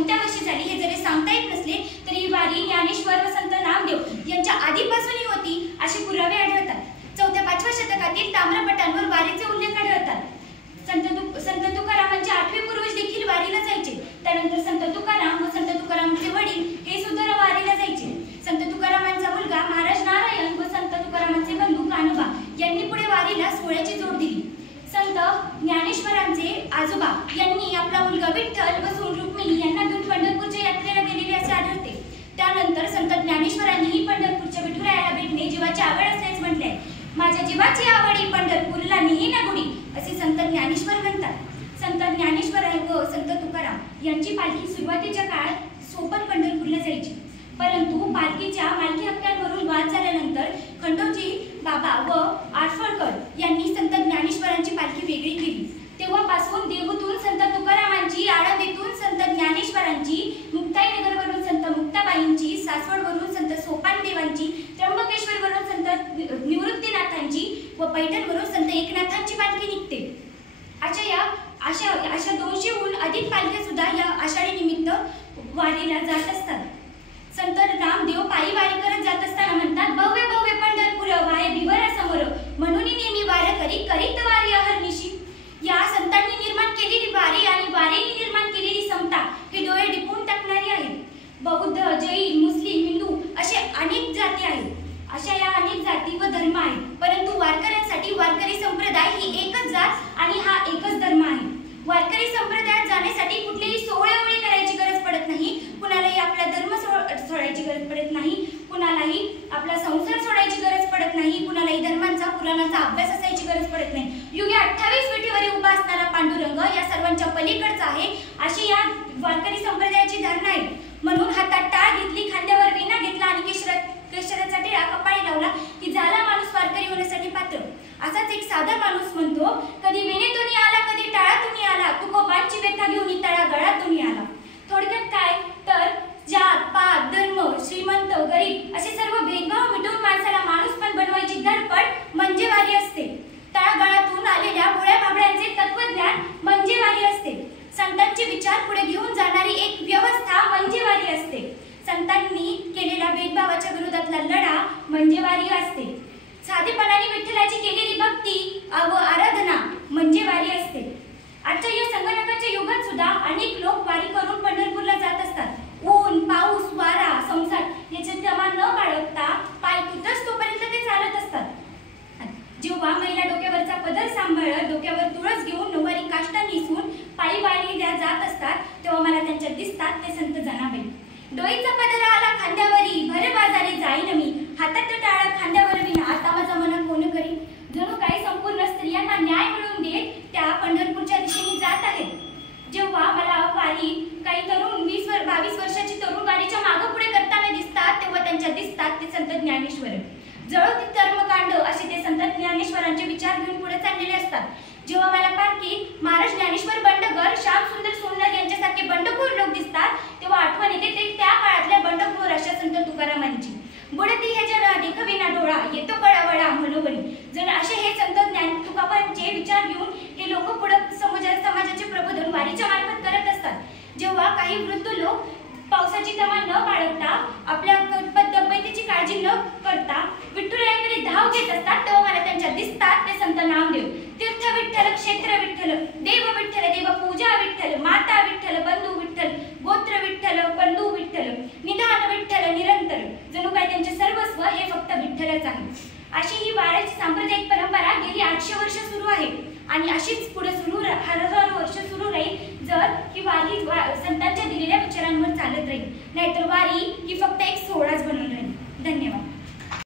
कोणत्या वर्षी झाली हे जरी सांगता येत नसले तरी ही वारी ज्ञानेश्वर व संत नामदेव यांच्या आधीपासूनही होती असे पुरावे आढळतात. 4-5व्या शतकातील ताम्रपटांवर वारीचे उल्लेख आढळतात. संत तुकारामांचे 8वे पूर्वज देखील वारीला जायचे. त्यानंतर संत तुकाराम व संत तुकारामचे वडील हे सुद्धा वारीला जायचे. संत तुकारामांचा मुलगा महाराज नारायण व संत तुकारामांचे बंधू कान्होबा यांनी पुढे वारीला सोहळ्याची जोड दिली. संत ज्ञानेश्वरांचे आजोबा यांनी आपला मुलगा विठ्ठल व सून रुक्मिणी यांना घेऊन पंढरपूरच्या यात्रेला गेलेले असे आढळते. त्यानंतर संत ज्ञानेश्वरांनीही पंढरपूरच्या विठुरायाला भेटणे जीवाची आवड असल्याचे म्हटले आहे. माझ्या जीवाची आवडी पंढरपूरला नेही ना गुडी असे संत ज्ञानेश्वर म्हणतात. संत ज्ञानेश्वर व संत तुकाराम यांची पालखी सुरुवातीच्या काळात सोपन पंढरपूरला जायची. परंतु पालखीच्या मालकी हक्कांवरून वाद झाल्यानंतर खंडोजी बाबा व आठवडकर यांनी संत ज्ञानेश्वरांची पालखी वेगळी केली. तेव्हापासून देहूतून संत तुकारामांची, आळंदीतून संत ज्ञानेश्वरांची, मुक्ताईनगरवरून संत मुक्ताबाईंची, सासवडवरून संत सोपानदेवांची, त्र्यंबकेश्वरवरून संत निवृत्तीनाथांची व पैठणवरून संत एकनाथांची पालखी निघते. अशा 200हून अधिक पालख्या सुद्धा या आषाढी निमित्त वारीला जात असतात. संत नामदेव पायी वारी करत जात असताना म्हणतात, भव्य भव्य पंढरपूर वाय बिवर समोर म्हणून नेहमी वार करीत वारी अहर्निशी. या संतांनी निर्माण केलेली वारी आणि वारीने निर्माण केलेली समता हे डोळे डिपून टाकणारी आहे. बौद्ध, जैन, मुस्लिम, हिंदू असे अनेक जाती आहेत. अशा या अनेक जाती व धर्म आहेत. परंतु वारकऱ्यांसाठी वारकरी संप्रदाय ही एकच जात आणि हा एकच धर्म आहे. वारकरी संप्रदायात जाण्यासाठी कुठलीही सोहळेओळी करायची गरज पडत नाही. कुणालाही आपला धर्म सोडायची गरज पडत नाही. कुणालाही आपला संसार सोडायची गरज पडत नाही. कुणालाही धर्मांचा पुराणांचा अभ्यास असायची गरज पडत नाही. युगे 28 विठीवर उभा असणारा पांडुरंग या सर्वांच्या पलीकडचा आहे अशी या वारकरी संप्रदायाची धारणा आहे. म्हणून हातात टाळ घेतली, खांद्यावर विणा घेतला आणि केशराचा टिळा कपाळी लावला की झाला माणूस वारकरी होण्यासाठी पात्र. असाच एक साधा माणूस म्हणतो, कधी विणेतून आला, कधी टाळातून आला, तुकोबांची व्यथा घेऊन तळागळातून आला. थोडक्यात काय तर जात, पात, धर्म, श्रीमंत, गरीब असे सर्व भेदभाव मिटवून माणसाला माणूसपण बनवायची धडपड म्हणजे वारी असते. तळागाळातून आलेल्या भोळ्या भाबड्यांचे तत्वज्ञान म्हणजे वारी असते. संतांचे विचार पुढे घेऊन जाणारी एक व्यवस्था म्हणजे वारी असते. संतांनी केलेल्या भेदभावाच्या विरोधातला लढा म्हणजे वारी असते. साधेपणाने विठ्ठलाची केलेली भक्ती व आराधना म्हणजे वारी असते. आजच्या या संगणकाच्या युगात सुद्धा अनेक लोक वारी करून पंढरपूरला जात असतात. ऊन, पाऊस, वारा, संसार याचे प्रमाण न बाळगता पाय तुटस तोपर्यंत ते चालत असतात. जेव्हा महिला डोक्यावरचा पदर सांभाळत, डोक्यावर तुळस घेऊन, नऊवारी काष्टा नेसून पायी वारीला जात असतात तेव्हा मला त्यांच्यात दिसतात ते संत जनाबाई. डोईचा पदर आला खांद्यावरी, भर बाजारी जाईन मी, हातात टाळा खांद्यावर विना, आता माझा मना कोण करी. जणू काही संपूर्ण स्त्रियांना न्याय मिळवून देत त्या पंढरपूरच्या दिशेने जात आहेत. जेव्हा मला वारी काही तरुण 20-22 वर्षाची तरुण वारीच्या मागे पुढे करताना दिसतात तेव्हा त्यांच्यात दिसतात ते संत ज्ञानेश्वर. जळोती कर्मकांड असे ते संत ज्ञानेश्वरांचे विचार घेऊन पुढे चाललेले असतात. जेव्हा मला पालखीत महाराज ज्ञानेश्वर बंडगर, श्याम सुंदर सोनर यांच्यासारखे बंडखोर लोक दिसतात तेव्हा आठवण येते ते त्या काळातल्या बंडखोर अशा संत तुकारामांची. बुडती हे जरा देखविना डोळा, येतो कळावळा मनोवरी. जण असे हे संत तुकाबांचे विचार घेऊन हे लोक पुढे समाजाचे प्रबोधन वारीच्या मार्फत करत असतात. जेव्हा काही वृद्ध लोक पावसाची तमा न बाळगता, आपल्या तब्येतीची काळजी न करता विठुरायाकडे धाव घेत असतात तेव्हा मला त्यांच्यात दिसतात ते संत नामदेव. तीर्थ विठ्ठल, क्षेत्र विठ्ठल, देव विठ्ठल, देव पूजा विठ्ठल, माता विठ्ठल, बंधू विठ्ठल, गोत्र विठ्ठल, बंधू विठ्ठल, निधान विठ्ठल निरंतर. जणू काय त्यांचे सर्वस्व हे फक्त विठ्ठलच आहे. अशी ही वारीची सांप्रदायिक परंपरा गेली 800 वर्ष सुरू आहे आणि अशीच पुढे हजारो वर्ष सुरू राहील जर ही वारी संतांच्या दिलेल्या विचारांवर चालत राहील. नाहीतर वारी ही फक्त एक सोहळाच बनून राहील. धन्यवाद.